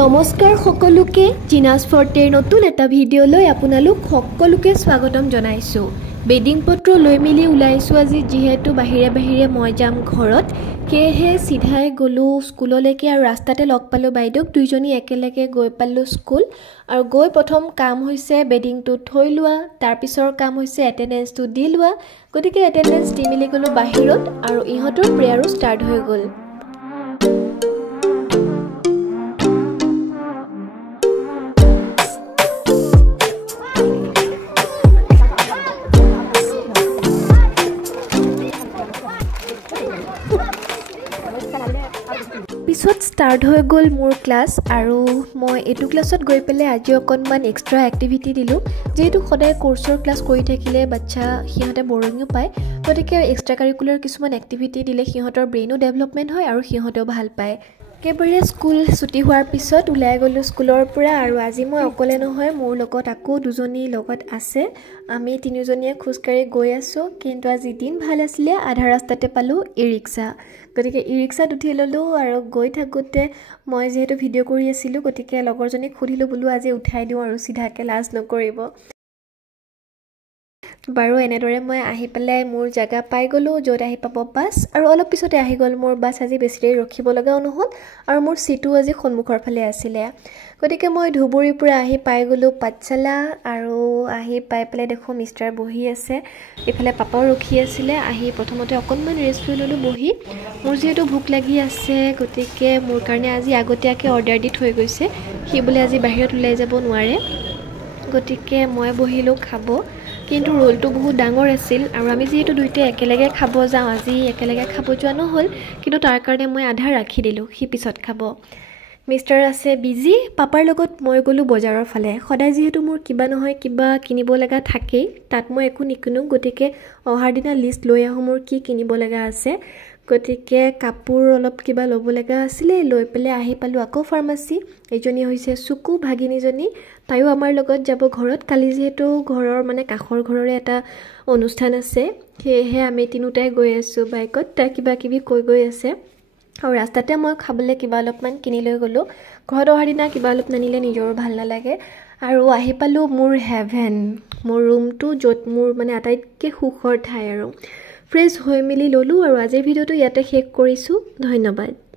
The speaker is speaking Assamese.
নমস্কাৰ সকলোকে জিনাস ফৰ্টেৰ নতুন এটা ভিডিঅ'লৈ আপোনালোক সকলোকে স্বাগতম জনাইছো। বেডিং পত্ৰ লৈ মিলি ওলাইছো আজি যেহেতু বাহিৰে মই যাম ঘৰত কেহে সিধাই গলো স্কুললৈকে আৰু ৰাস্তাতে লগ পালো বাইদেউক দুইজনী একেলগে গৈ পালো স্কুল আৰু গৈ প্ৰথম কাম হৈছে বেডিংটো থৈ লোৱা তাৰ পিছৰ কাম হৈছে এটেন্ডেন্সটো দি লোৱা গতিকে এটেন্ডেন্স দি মিলি গলো বাহিৰত আৰু ইহঁতৰ প্ৰেয়াৰো ষ্টাৰ্ট হৈ গল। পিছত ষ্টাৰ্ট হৈ গ'ল মোৰ ক্লাছ আৰু মই এইটো ক্লাছত গৈ পেলাই আজি অকণমান এক্সট্ৰা এক্টিভিটি দিলোঁ যেহেতু সদায় কোৰ্চৰ ক্লাছ কৰি থাকিলে বাচ্চা সিহঁতে বৰিঙো পায় গতিকে এক্সট্ৰা কাৰিকুলাৰ কিছুমান এক্টিভিটি দিলে সিহঁতৰ ব্ৰেইনো ডেভেলপমেণ্ট হয় আৰু সিহঁতেও ভাল পায়। একেবাৰে স্কুল ছুটি হোৱাৰ পিছত ওলাই গ'লোঁ স্কুলৰ পৰা আৰু আজি মই অকলে নহয় মোৰ লগত আকৌ দুজনী লগত আছে আমি তিনিজনীয়ে খোজকাঢ়ি গৈ আছোঁ কিন্তু আজি দিন ভাল আছিলে আধা ৰাস্তাতে পালোঁ ই ৰিক্সা গতিকে ই ৰিক্সাত উঠি ল'লোঁ আৰু গৈ থাকোঁতে মই যিহেতু ভিডিঅ' কৰি আছিলোঁ গতিকে লগৰজনীক সুধিলোঁ বোলো আজি উঠাই দিওঁ আৰু চিধাকৈ লাজ নকৰিব বাৰু এনেদৰে মই আহি পেলাই মোৰ জাগা পাই গ'লোঁ য'ত আহি পাব বাছ আৰু অলপ পিছতে আহি গ'ল মোৰ বাছ আজি বেছি দেৰি ৰখিব লগাও নহ'ল আৰু মোৰ চিটো আজি সন্মুখৰ ফালে আছিলে গতিকে মই ধুবুৰীৰ পৰা আহি পাই গ'লোঁ পাঠশালা আৰু আহি পাই পেলাই দেখোঁ মিষ্টাৰ বহি আছে ইফালে পাপাও ৰখি আছিলে আহি প্ৰথমতে অকণমান ৰেষ্ট লৈ ল'লোঁ বহি মোৰ যিহেতু ভোক লাগি আছে গতিকে মোৰ কাৰণে আজি আগতীয়াকৈ অৰ্ডাৰ দি থৈ গৈছে সি বোলে আজি বাহিৰত ওলাই যাব নোৱাৰে গতিকে মই বহিলোঁ খাব কিন্তু ৰোলটো বহুত ডাঙৰ আছিল আৰু আমি যেহেতু দুইটা একেলগে খাব যাওঁ আজি একেলগে খাব যোৱা নহ'ল কিন্তু তাৰ কাৰণে মই আধা ৰাখি দিলোঁ সি পিছত খাব মিষ্টাৰ আছে বিজি পাপাৰ লগত মই গ'লোঁ বজাৰৰ ফালে সদায় যিহেতু মোৰ কিবা নহয় কিবা কিনিব লগা থাকেই তাত মই একো নিকিনো গতিকে অহাৰ দিনা লিষ্ট লৈ আহোঁ মোৰ কি কিনিব লগা আছে গতিকে কাপোৰ অলপ কিবা ল'ব লগা আছিলে লৈ পেলাই আহি পালোঁ আকৌ ফাৰ্মাচী এইজনী হৈছে চুকু ভাগিনীজনী তাইও আমাৰ লগত যাব ঘৰত কালি যিহেতু ঘৰৰ মানে কাষৰ ঘৰৰে এটা অনুষ্ঠান আছে সেয়েহে আমি তিনিওটাই গৈ আছোঁ বাইকত তাই কিবা কিবি কৈ গৈ আছে আৰু ৰাস্তাতে মই খাবলৈ কিবা অলপমান কিনি লৈ গ'লোঁ ঘৰত অহাৰ দিনা কিবা অলপ নানিলে নিজৰো ভাল নালাগে আৰু আহি পালোঁ মোৰ হেভেন মোৰ ৰুমটো য'ত মোৰ মানে আটাইতকৈ সুখৰ ঠাই আৰু ফ্ৰেছ হৈ মেলি ল'লোঁ আৰু আজিৰ ভিডিঅ'টো ইয়াতে শেষ কৰিছোঁ ধন্যবাদ।